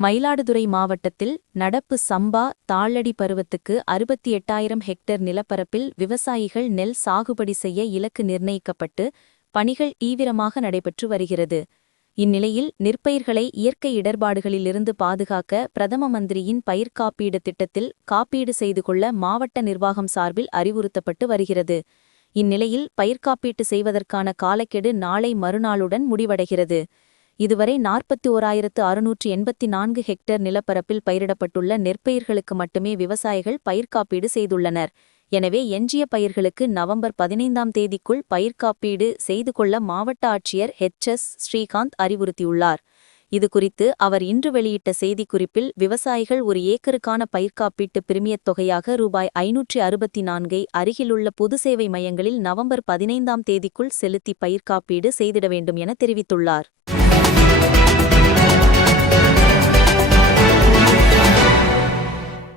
மயிலாடுதுறை மாவட்டத்தில் நடப்பு சம்பா தாளடி பருவத்துக்கு அறுபத்தி எட்டாயிரம் ஹெக்டேர் நிலப்பரப்பில் விவசாயிகள் நெல் சாகுபடி செய்ய இலக்கு நிர்ணயிக்கப்பட்டு பணிகள் ஈவிரமாக நடைபெற்று வருகிறது. இந்நிலையில் நெற்பயிர்களை இயற்கை இடர்பாடுகளிலிருந்து பாதுகாக்க பிரதம மந்திரியின் பயிர் காப்பீடு திட்டத்தில் காப்பீடு செய்து கொள்ள மாவட்ட நிர்வாகம் சார்பில் அறிவுறுத்தப்பட்டு வருகிறது. இந்நிலையில் பயிர்காப்பீட்டு செய்வதற்கான காலக்கெடு நாளை மறுநாளுடன் முடிவடைகிறது. இதுவரை நாற்பத்தி ஓராயிரத்து அறுநூற்று எண்பத்தி நான்கு ஹெக்டேர் நிலப்பரப்பில் பயிரிடப்பட்டுள்ள நெற்பயிர்களுக்கு மட்டுமே விவசாயிகள் பயிர்காப்பீடு செய்துள்ளனர். எனவே எஞ்சிய பயிர்களுக்கு நவம்பர் பதினைந்தாம் தேதிக்குள் பயிர்காப்பீடு செய்து கொள்ள மாவட்ட ஆட்சியர் ஹெச் எஸ். ஸ்ரீகாந்த் அறிவுறுத்தியுள்ளார். இதுகுறித்து அவர் இன்று வெளியிட்ட செய்திக்குறிப்பில் விவசாயிகள் ஒரு ஏக்கருக்கான பயிர்காப்பீட்டு பிரிமியத் தொகையாக ரூபாய் ஐநூற்றி அறுபத்தி நான்கை அருகிலுள்ள பொது சேவை மையங்களில் நவம்பர் பதினைந்தாம் தேதிக்குள் செலுத்தி பயிர்காப்பீடு செய்திட வேண்டும் என தெரிவித்துள்ளார்.